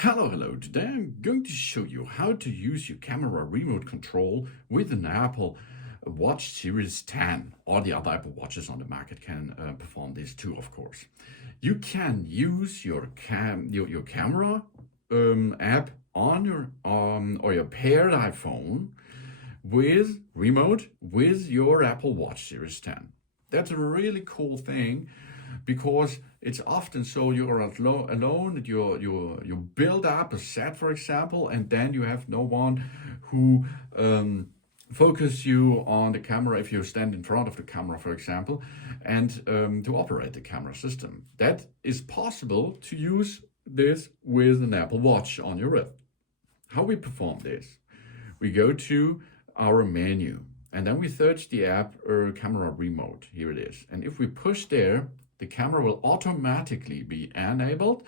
Hello. Today I'm going to show you how to use your camera remote control with an Apple Watch Series 10, or the other Apple Watches on the market can perform this too, of course. You can use your camera app on your or your paired iPhone with remote with your Apple Watch Series 10. That's a really cool thing because it's often so you're alone, you build up a set, for example, and then you have no one who focus you on the camera if you stand in front of the camera, for example, and to operate the camera system. That is possible to use this with an Apple Watch on your wrist. How we perform this? We go to our menu and then we search the app or camera remote. Here it is. And if we push there, the camera will automatically be enabled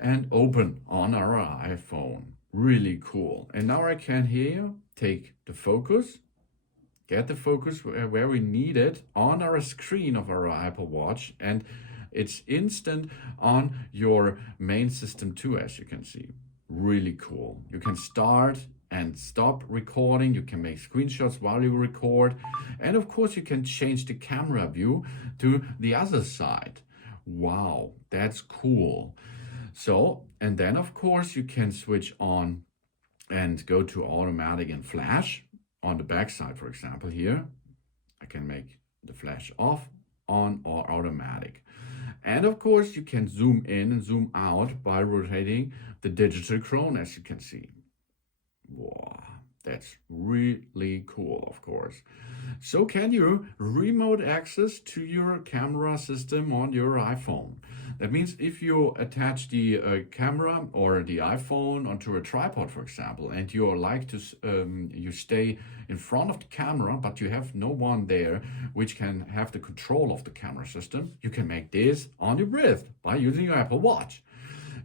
and open on our iPhone. Really cool. And now I can here take the focus, get the focus where we need it on our screen of our Apple Watch, and it's instant on your main system too, as you can see. Really cool. You can start and stop recording. You can make screenshots while you record. And of course, you can change the camera view to the other side. Wow, that's cool. So, and then of course, you can switch on and go to automatic and flash on the back side, for example, here. I can make the flash off, on, or automatic. And of course, you can zoom in and zoom out by rotating the digital crown, as you can see. Wow, that's really cool, of course. So can you remote access to your camera system on your iPhone? That means if you attach the camera or the iPhone onto a tripod, for example, and you like to you stay in front of the camera, but you have no one there which can have the control of the camera system, you can make this on your wrist by using your Apple Watch.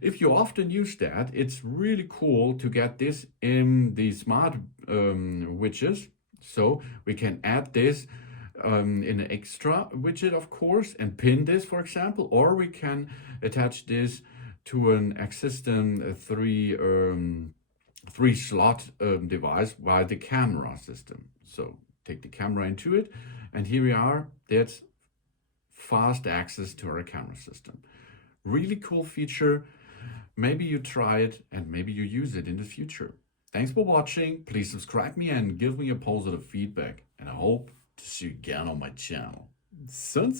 If you often use that, it's really cool to get this in the smart widgets. So we can add this in an extra widget, of course, and pin this, for example, or we can attach this to an existing three slot device via the camera system. So take the camera into it, and here we are. That's fast access to our camera system. Really cool feature. Maybe you try it and maybe you use it in the future. Thanks for watching. Please subscribe me and give me a positive feedback. And I hope to see you again on my channel. Soon.